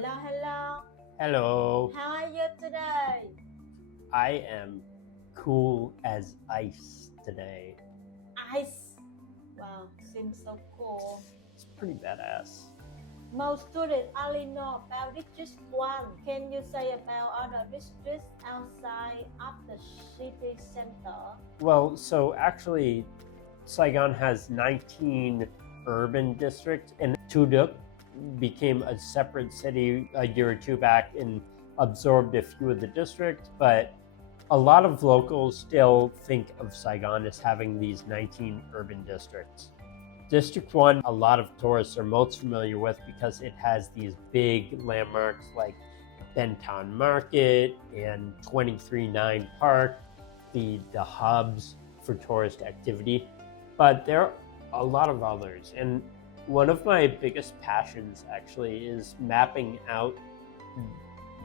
Hello, hello. Hello. How are you today? I am cool as ice today. Ice. Wow, seems so cool. It's pretty badass. Most students only know about District 1. Can you say about other districts outside of the city center? Well, so actually, Saigon has 19 urban districts, and Tuduk became a separate city a year or two back and absorbed a few of the districts, but a lot of locals still think of Saigon as having these 19 urban districts. District 1, a lot of tourists are most familiar with because it has these big landmarks like Benton Market and 23-9 Park, the hubs for tourist activity. But there are a lot of others. And one of my biggest passions actually is mapping out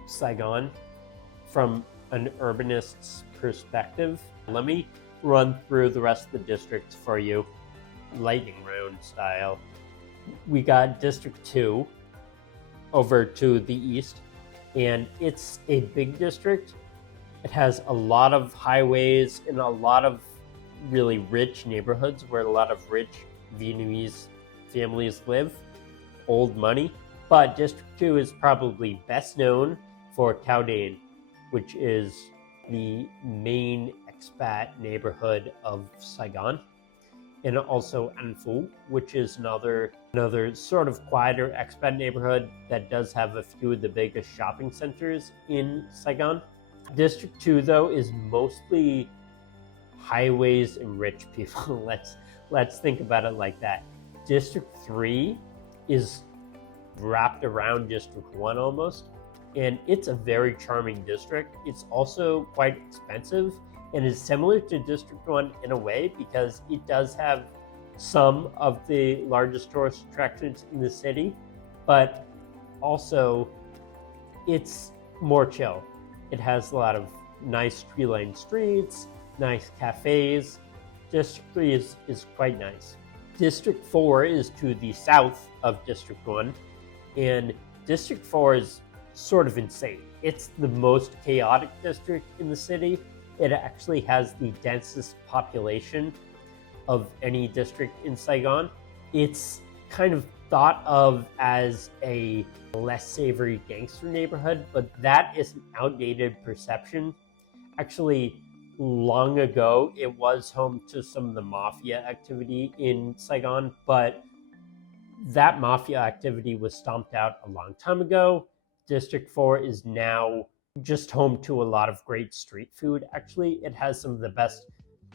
Saigon from an urbanist's perspective. Let me run through the rest of the districts for you, lightning round style. We got District 2 over to the east, and it's a big district. It has a lot of highways and a lot of really rich neighborhoods where a lot of rich Vietnamese families live, old money. But District 2 is probably best known for Thao Dien, which is the main expat neighborhood of Saigon, and also An Phu, which is another sort of quieter expat neighborhood that does have a few of the biggest shopping centers in Saigon. District 2, though, is mostly highways and rich people. Let's think about it like that. District 3 is wrapped around District 1 almost, and it's a very charming district. It's also quite expensive and is similar to District 1 in a way because it does have some of the largest tourist attractions in the city, but also it's more chill. It has a lot of nice tree-lined streets, nice cafes. District 3 is quite nice. District 4 is to the south of District 1, and District 4 is sort of insane. It's the most chaotic district in the city. It actually has the densest population of any district in Saigon. It's kind of thought of as a less savory gangster neighborhood, but that is an outdated perception. Actually, long ago, it was home to some of the mafia activity in Saigon, but that mafia activity was stomped out a long time ago. District 4 is now just home to a lot of great street food. Actually, it has some of the best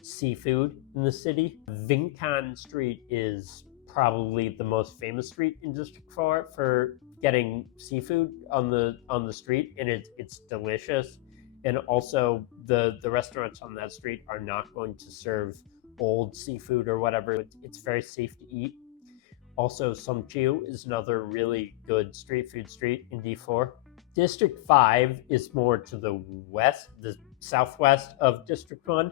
seafood in the city. Vinh Can Street is probably the most famous street in District 4 for getting seafood on the street, and it's delicious. And also, the restaurants on that street are not going to serve old seafood or whatever. It's very safe to eat. Also, Som Chiu is another really good street food street in D4. District 5 is more to the west, the southwest of District 1,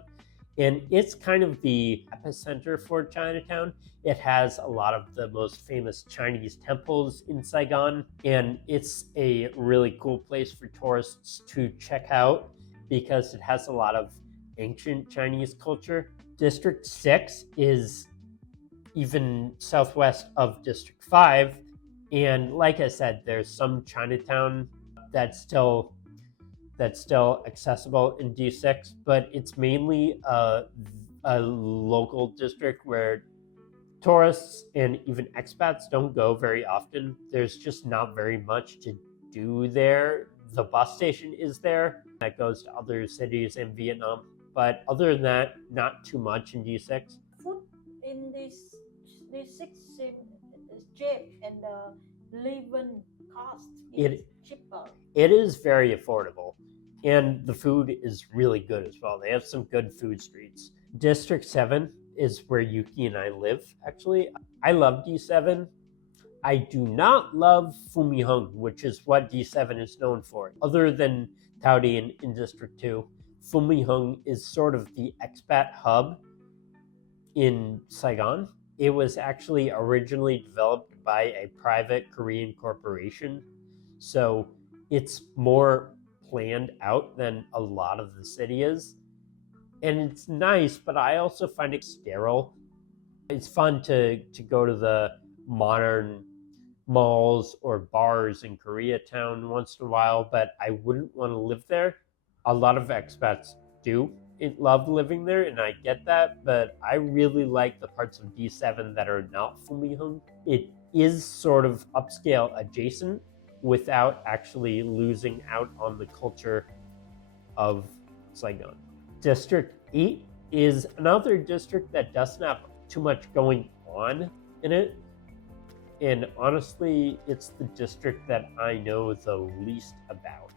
and it's kind of the epicenter for Chinatown. It has a lot of the most famous Chinese temples in Saigon, and it's a really cool place for tourists to check out because it has a lot of ancient Chinese culture. District 6 is even southwest of District 5, and like I said, there's some Chinatown that's still accessible in D6, but it's mainly a local district where tourists and even expats don't go very often. There's just not very much to do there. The bus station is there that goes to other cities in Vietnam, but other than that, not too much in D6. Food in this six is cheap, and the living cost is cheaper. It is very affordable, and the food is really good as well. They have some good food streets. District 7 is where Yuki and I live, actually. I love D7. I do not love Phu My Hung, which is what D7 is known for. Other than Thao Dien in District 2, Phu My Hung is sort of the expat hub in Saigon. It was actually originally developed by a private Korean corporation. So it's more planned out than a lot of the city is. And it's nice, but I also find it sterile. It's fun to go to the modern malls or bars in Koreatown once in a while, but I wouldn't want to live there. A lot of expats do love living there, and I get that, but I really like the parts of D7 that are not Fumihung. It is sort of upscale adjacent without actually losing out on the culture of Saigon. District 8 is another district that doesn't have too much going on in it. And honestly, it's the district that I know the least about.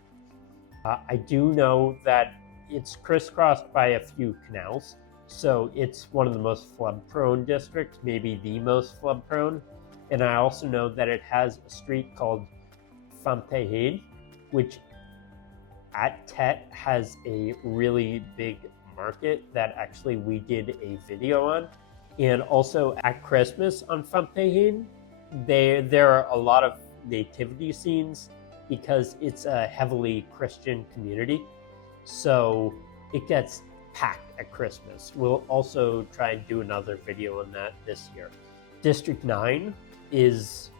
I do know that it's crisscrossed by a few canals, so it's one of the most flood-prone districts, maybe the most flood-prone. And I also know that it has a street called Pham Thai Hien, which at Tet has a really big market that actually we did a video on. And also at Christmas on Pham Thai Hien, there are a lot of nativity scenes because it's a heavily Christian community. So it gets packed at Christmas. We'll also try and do another video on that this year. District 9 is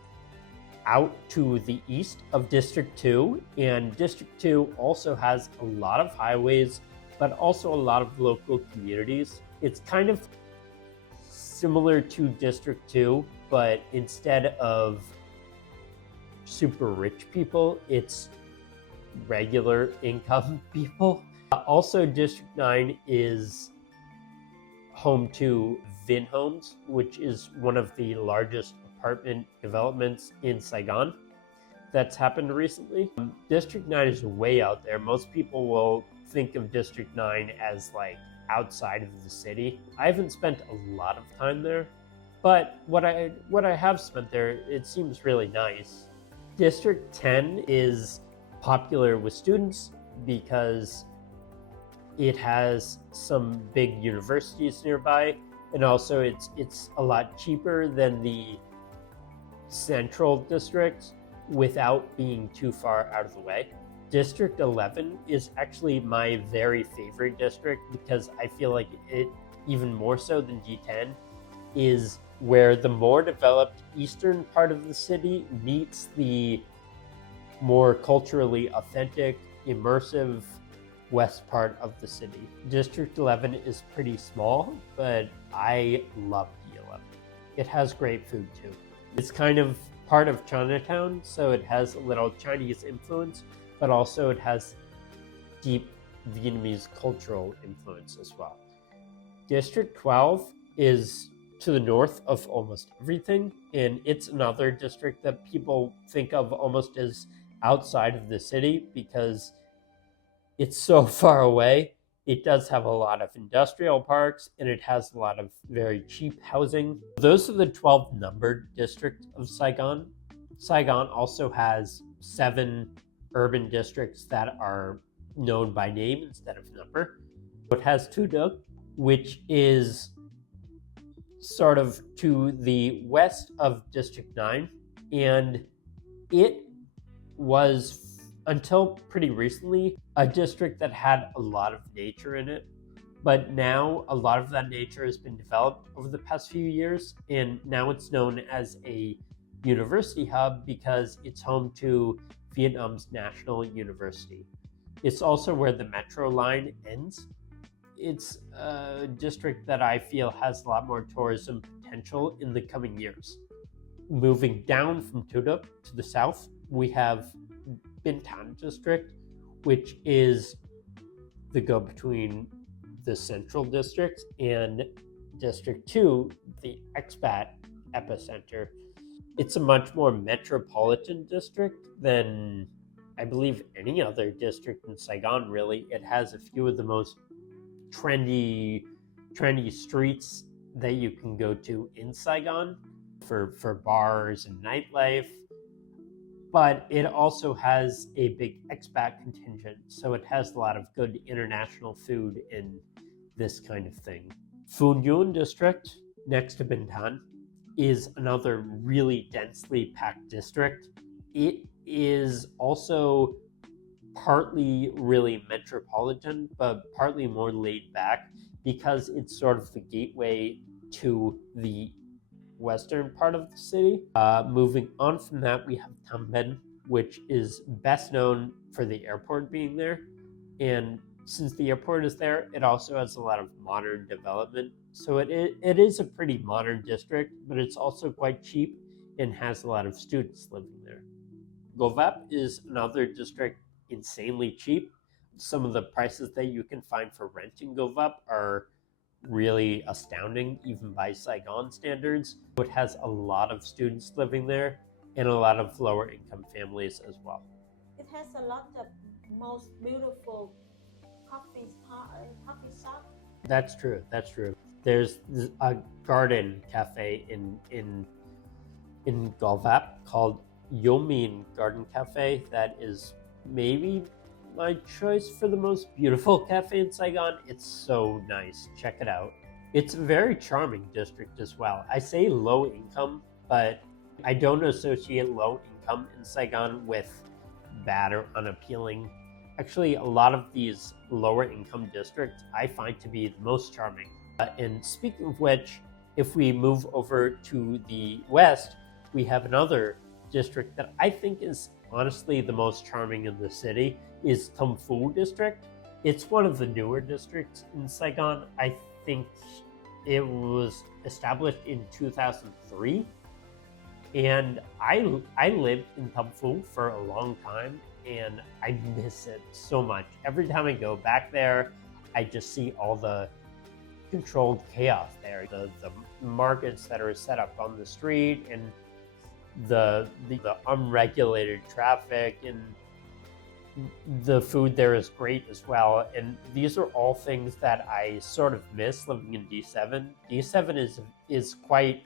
out to the east of District 2, and District 2 also has a lot of highways, but also a lot of local communities. It's kind of similar to District 2, but instead of super rich people, it's regular income people. Also, District 9 is home to Vin Homes, which is one of the largest apartment developments in Saigon that's happened recently. District 9 is way out there. Most people will think of District 9 as like outside of the city. I haven't spent a lot of time there, but what I have spent there, it seems really nice. District 10 is popular with students because it has some big universities nearby, and also it's a lot cheaper than the central district without being too far out of the way. District 11 is actually my very favorite district because I feel like it, even more so than D10, is where the more developed eastern part of the city meets the more culturally authentic, immersive west part of the city. District 11 is pretty small, but I love D11. It has great food too. It's kind of part of Chinatown, so it has a little Chinese influence, but also it has deep Vietnamese cultural influence as well. District 12 is to the north of almost everything, and it's another district that people think of almost as outside of the city because it's so far away. It does have a lot of industrial parks, and it has a lot of very cheap housing. Those are the 12 numbered districts of Saigon. Saigon also has 7 urban districts that are known by name instead of number. It has Tu Duc, which is sort of to the west of District 9, and it was, until pretty recently, a district that had a lot of nature in it. But now a lot of that nature has been developed over the past few years, and now it's known as a university hub because it's home to Vietnam's National University. It's also where the metro line ends. It's a district that I feel has a lot more tourism potential in the coming years. Moving down from Tu Duc to the south, we have Binh Thanh district, which is the go between the central district and District 2, the expat epicenter. It's a much more metropolitan district than, I believe, any other district in Saigon, really. It has a few of the most trendy streets that you can go to in Saigon for bars and nightlife. But it also has a big expat contingent, so it has a lot of good international food and this kind of thing. Phu Nguyen district, next to Binh Thanh, is another really densely packed district. It is also partly really metropolitan, but partly more laid back because it's sort of the gateway to the western part of the city. Moving on from that, we have Tam Ben, which is best known for the airport being there. And since the airport is there, it also has a lot of modern development. So it is a pretty modern district, but it's also quite cheap and has a lot of students living there. Govap is another district, insanely cheap. Some of the prices that you can find for rent in Govap are really astounding, even by Saigon standards. It has a lot of students living there and a lot of lower income families as well. It has a lot of most beautiful coffee shop. That's true. That's true. There's a garden cafe in Govap called Yomin Garden Cafe that is maybe my choice for the most beautiful cafe in Saigon. It's so nice. Check it out. It's a very charming district as well. I say low income, but I don't associate low income in Saigon with bad or unappealing. Actually, a lot of these lower income districts I find to be the most charming. And speaking of which, if we move over to the west, we have another district that I think is honestly the most charming in the city, is Tam Phu district. It's one of the newer districts in Saigon. I think it was established in 2003. And I lived in Tam Phu for a long time, and I miss it so much. Every time I go back there, I just see all the controlled chaos there. The markets that are set up on the street, and the unregulated traffic, and the food there is great as well. And these are all things that I sort of miss living in D7. D7 is quite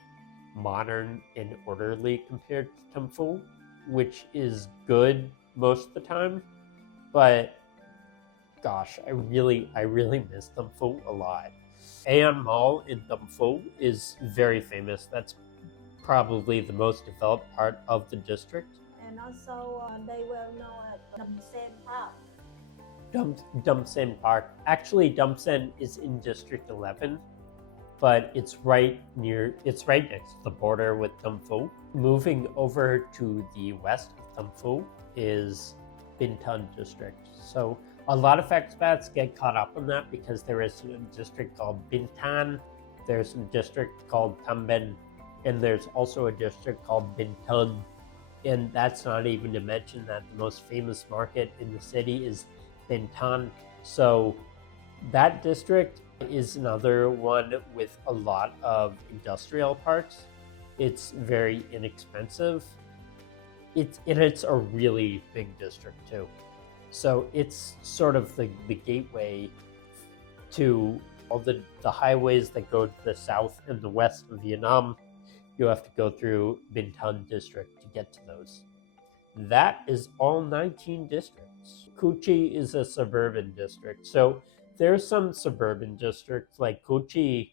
modern and orderly compared to Tam Phu, which is good most of the time. But gosh, I really miss Tam Phu a lot. Aeon Mall in Tam Phu is very famous. That's probably the most developed part of the district. And also they well known as Dum Sen Park. Dum Sen Park. Actually, Dum Sen is in District 11, but it's right next to the border with Tam Phu. Moving over to the west of Tam Phu is Bintan District. So a lot of expats get caught up on that because there is a district called Bintan, there's a district called Tam Ben, and there's also a district called Bintan. And that's not even to mention that the most famous market in the city is Bintan. So that district is another one with a lot of industrial parks. It's very inexpensive. It's a really big district too. So it's sort of the gateway to all the highways that go to the south and the west of Vietnam. You have to go through Bintan district to get to those. That is all 19 districts. Cu Chi is a suburban district. So there's some suburban districts like Cu Chi,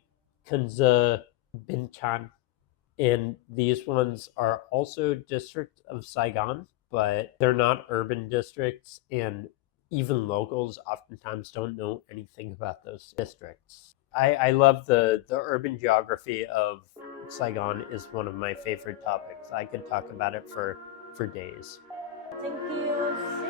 Can Tho, Binh Chanh, and these ones are also districts of Saigon, but they're not urban districts, and even locals oftentimes don't know anything about those districts. I love the urban geography of Saigon. Is one of my favorite topics. I could talk about it for days. Thank you